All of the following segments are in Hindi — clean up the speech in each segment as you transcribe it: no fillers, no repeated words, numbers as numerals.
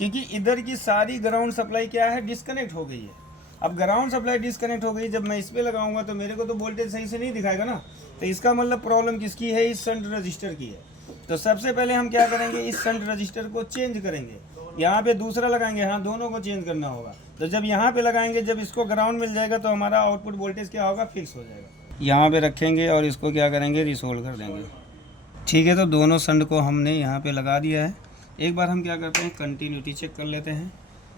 क्योंकि इधर की सारी ग्राउंड सप्लाई क्या है, डिस्कनेक्ट हो गई है। अब ग्राउंड सप्लाई डिस्कनेक्ट हो गई, जब मैं इस पे लगाऊंगा तो मेरे को तो वोल्टेज सही से नहीं दिखाएगा ना। तो इसका मतलब प्रॉब्लम किसकी है, इस शंट रजिस्टर की है। तो सबसे पहले हम क्या करेंगे, इस शंट रजिस्टर को चेंज करेंगे। यहाँ पे दूसरा लगाएंगे, हाँ दोनों को चेंज करना होगा। तो जब यहाँ पे लगाएंगे, जब इसको ग्राउंड मिल जाएगा तो हमारा आउटपुट वोल्टेज क्या होगा, फिक्स हो जाएगा। यहाँ पे रखेंगे और इसको क्या करेंगे, रिसोल्व कर देंगे। ठीक है, तो दोनों शंट को हमने यहाँ पे लगा दिया है। एक बार हम क्या करते हैं, कंटिन्यूटी चेक कर लेते हैं।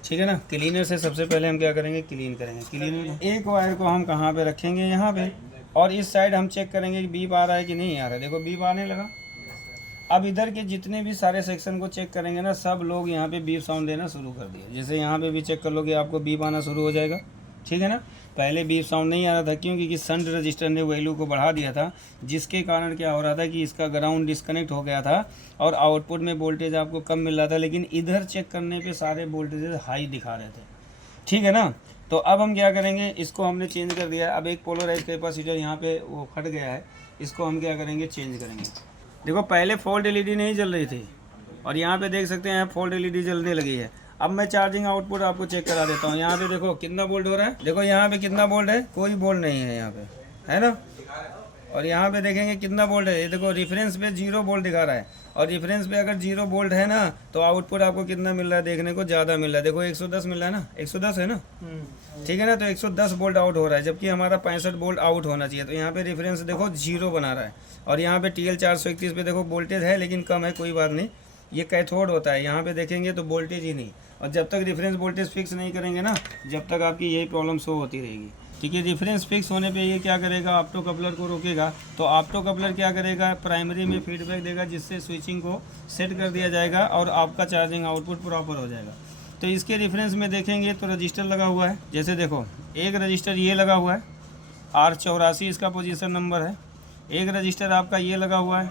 ठीक है ना, क्लीनर से सबसे पहले हम क्या करेंगे, क्लीन करेंगे। क्लीनर एक वायर को हम कहाँ पे रखेंगे, यहाँ पे, और इस साइड हम चेक करेंगे कि बीप आ रहा है कि नहीं आ रहा है। देखो बीप आने लगा। अब इधर के जितने भी सारे सेक्शन को चेक करेंगे ना, सब लोग यहाँ पे बीप साउंड देना शुरू कर दिए। जैसे यहाँ पे भी चेक कर लोगे, आपको बीप आना शुरू हो जाएगा। ठीक है ना, पहले बीप साउंड नहीं आ रहा था, क्यों, क्योंकि शंट रजिस्टर ने वैल्यू को बढ़ा दिया था, जिसके कारण क्या हो रहा था कि इसका ग्राउंड डिस्कनेक्ट हो गया था और आउटपुट में वोल्टेज आपको कम मिल रहा था। लेकिन इधर चेक करने पे सारे वोल्टेज हाई दिखा रहे थे। ठीक है ना, तो अब हम क्या करेंगे, इसको हमने चेंज कर दिया। अब एक पोलराइज कैपेसिटर यहाँ पे वो फट गया है, इसको हम क्या करेंगे, चेंज करेंगे। देखो पहले फॉल्ट एलईडी नहीं जल रही थी और यहाँ पे देख सकते हैं फॉल्ट एलईडी जलने लगी है। अब मैं चार्जिंग आउटपुट आपको चेक करा देता हूँ। यहाँ पे देखो कितना वोल्ट हो रहा है, देखो यहाँ पे कितना वोल्ट है, कोई वोल्ट नहीं है यहाँ पे, है ना। और यहाँ पे देखेंगे कितना वोल्ट है, ये देखो रेफरेंस पे 0 वोल्ट दिखा रहा है। और रेफरेंस पे अगर 0 वोल्ट है ना, तो आउटपुट आपको कितना मिल रहा है, देखने को ज़्यादा मिल रहा है। देखो 110 मिल रहा है ना, 110 है ना। ठीक है ना, तो 110 वोल्ट आउट हो रहा है, जबकि हमारा 65 वोल्ट आउट होना चाहिए। तो यहाँ पे रेफरेंस देखो 0 बना रहा है। और यहाँ पे TL 431 पे देखो वोल्टेज है, लेकिन कम है, कोई बात नहीं, ये कैथोड होता है। यहाँ पे देखेंगे तो वोल्टेज ही नहीं। और जब तक रेफरेंस वोल्टेज फिक्स नहीं करेंगे ना, जब तक आपकी यही प्रॉब्लम शो होती रहेगी। ठीक है, रेफरेंस फिक्स होने पे ये क्या करेगा, ऑप्टो कपलर को रोकेगा। तो ऑप्टो कपलर क्या करेगा, प्राइमरी में फीडबैक देगा, जिससे स्विचिंग को सेट कर दिया जाएगा और आपका चार्जिंग आउटपुट प्रॉपर हो जाएगा। तो इसके रेफरेंस में देखेंगे तो रजिस्टर लगा हुआ है। जैसे देखो एक रजिस्टर ये लगा हुआ है, R84 इसका पोजीशन नंबर है। एक रजिस्टर आपका ये लगा हुआ है,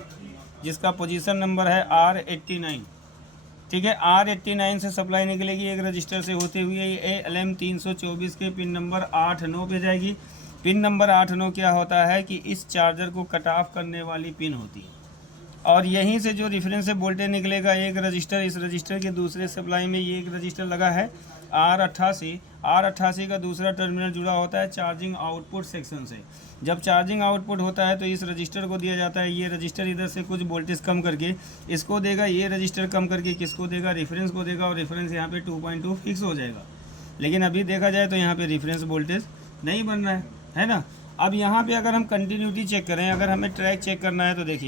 जिसका पोजीशन नंबर है R89। ठीक है, R89 से सप्लाई निकलेगी एक रजिस्टर से होते हुए ये LM324 के पिन नंबर 8-9 पे जाएगी। पिन नंबर 8-9 क्या होता है कि इस चार्जर को कट ऑफ करने वाली पिन होती है। और यहीं से जो रेफरेंस से वोल्टेज निकलेगा एक रजिस्टर, इस रजिस्टर के दूसरे सप्लाई में ये एक रजिस्टर लगा है R88 का दूसरा टर्मिनल जुड़ा होता है चार्जिंग आउटपुट सेक्शन से। जब चार्जिंग आउटपुट होता है तो इस रजिस्टर को दिया जाता है, ये रजिस्टर इधर से कुछ वोल्टेज कम करके इसको देगा, ये रजिस्टर कम करके किसको देगा, रेफरेंस को देगा। और रेफरेंस यहाँ पे 2.2 फिक्स हो जाएगा। लेकिन अभी देखा जाए तो यहाँ पे रेफरेंस वोल्टेज नहीं बन रहा है ना। अब यहाँ पे अगर हम कंटिन्यूटी चेक करें, अगर हमें ट्रैक चेक करना है तो देखिए